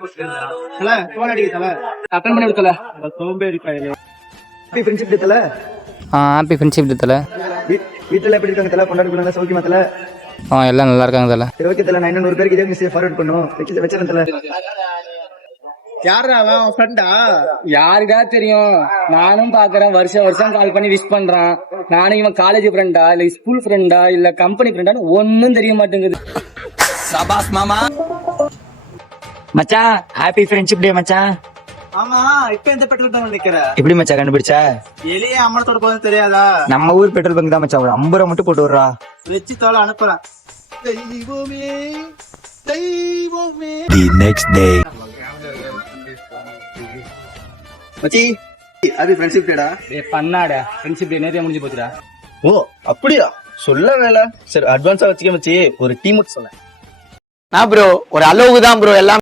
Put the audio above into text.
Phone அடிக்கல attend பண்ணி விடுத்தல சோம்பேறி பையன். ஹாப்பி ஃப்ரெண்ட்ஷிப் டே தல. ஹாப்பி ஃப்ரெண்ட்ஷிப் டே தல. வீட்டுல எப்படி இருக்காங்க தல? கொண்டாடுறாங்க சௌக்கியமா தல? எல்லாம் நல்லா இருக்காங்க தல. சரி ஓகே தல, நான் இன்னும் 100 பேருக்கு இதே மெசேஜ் ஃபார்வர்ட் பண்ணும் வச்சிருக்கேன் தல. யாரா அவன்? உன் ஃப்ரெண்டா? யாருக்கா தெரியும், நானும் பாக்குறேன், வருஷம் கால் பண்ணி விஷ் பண்றான். நானும் இவன் காலேஜ் ஃப்ரெண்டா இல்ல ஸ்கூல் ஃப்ரெண்டா இல்ல கம்பெனி ஃப்ரெண்டான்னு ஒன்னும் தெரிய மாட்டேங்குது. சபாஸ் மாமா. மச்சான் ஹாப்பி ஃப்ரெண்ட்ஷிப் டே மச்சான். ஆமா, இப்ப எந்த பெட்ரோல் பங்க் நிக்கிற? எப்படி மச்சான் கண்டுபிடிச்ச? எலியே அம்மனத்தோட போது தெரியாதா? நம்ம ஊர் பெட்ரோல் பங்க் தான் மச்சான். ஒரு 50 ரூபா மட்டும் போட்டு விடுறா. வெச்சி தோல அனுப்புறேன். தெய்வமே தெய்வமே. The next day. மச்சி, அது ஃப்ரெண்ட்ஷிப் டேடா. பண்ணாடா ஃப்ரெண்ட்ஷிப் டே நேரே முடிஞ்சு போச்சுடா. ஓ அப்படியா? சொல்ல வேலை. சரி அட்வான்ஸா வச்சுக்க மச்சி, ஒரு டீம் சொன்னேன். நான் ப்ரோ ஒரு அளவுக்கு தான் ப்ரோ எல்லாம்